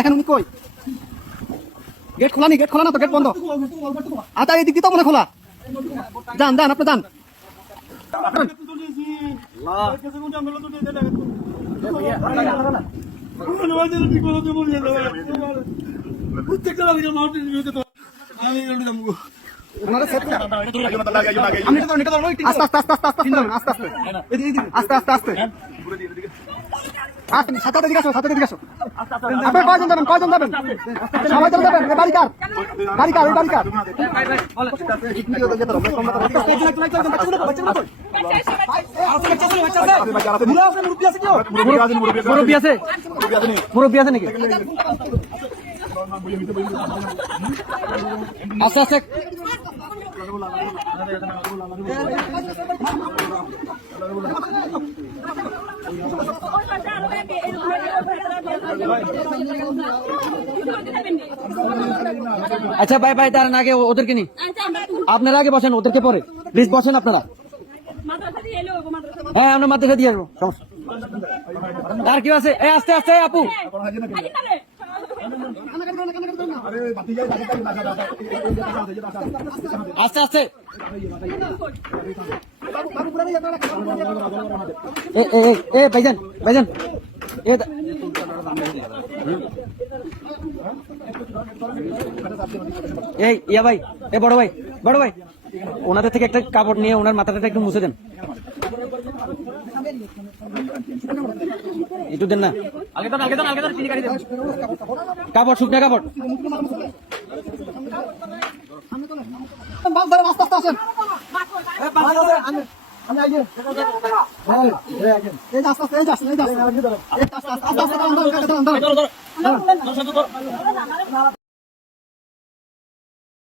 এখন উনি কই? গেট খোলা নি, গেট খোলা না তো, গেট বন্ধ। আচ্ছা এই দিক দিয়ে তো মনে খোলা। যান যান, আপনি যান। আস্তে আস্তে আস্তে সাথে দিকে আসো, সাথে দিকে আসো। আপনার কয়জন যাবেন, কয়জন যাবেন? সবাই চলে যাবেন। বাড়িকার বাড়িকার ওই বাড়িকার মুরব্বী আছে, মুরব্বী আছে নাকি? আস্তে আস্তে আচ্ছা ভাই ভাই, তার আগে ওদেরকে নি, আপনারা আগে বসেন, ওদেরকে পরে প্লিজ বসেন আপনারা। হ্যাঁ আমরা মাদ্রাসা দিয়ে আসবো, সমস্যা। আর কি আছে? আস্তে আস্তে আপু, আস্তে আস্তে। ভাইজান ভাইজান, এই ইয়া ভাই, বড় ভাই, বড় ভাই, ওনাদের থেকে একটা কাপড় নিয়ে ওনার মাথাটা একটু মুছে দেন, একটু দেন না। কাপড়, শুকনা কাপড়। আস্তে আস্তে